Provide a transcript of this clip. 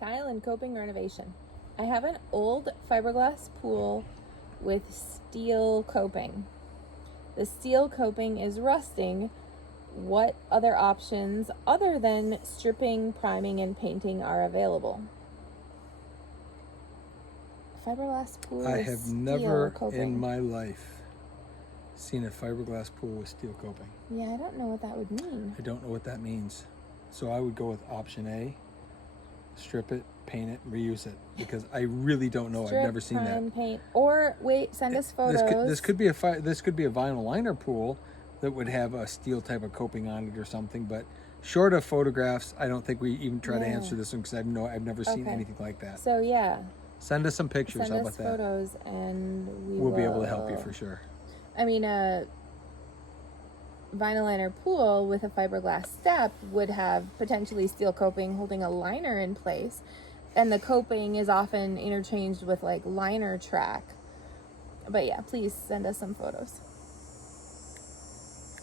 Tile and coping renovation. I have an old fiberglass pool with steel coping. The steel coping is rusting. What other options other than stripping, priming, and painting are available? Fiberglass pool I with have steel never coping. in my life seen a fiberglass pool with steel coping. Yeah, I don't know what that would mean. I don't know what that means. So I would go with option A, strip it, paint it, reuse it, because I really don't know. Strip, I've never seen prime, that. paint, or wait, send us photos. This could be a vinyl liner pool that would have a steel type of coping on it or something, but short of photographs, I don't think we even try to answer this one because I've never seen anything like that. So yeah, send us some pictures. send How us about that? photos and We'll be able to help you for sure. I mean, a vinyl liner pool with a fiberglass step would have potentially steel coping holding a liner in place, and the coping is often interchanged with like liner track. But yeah, please send us some photos.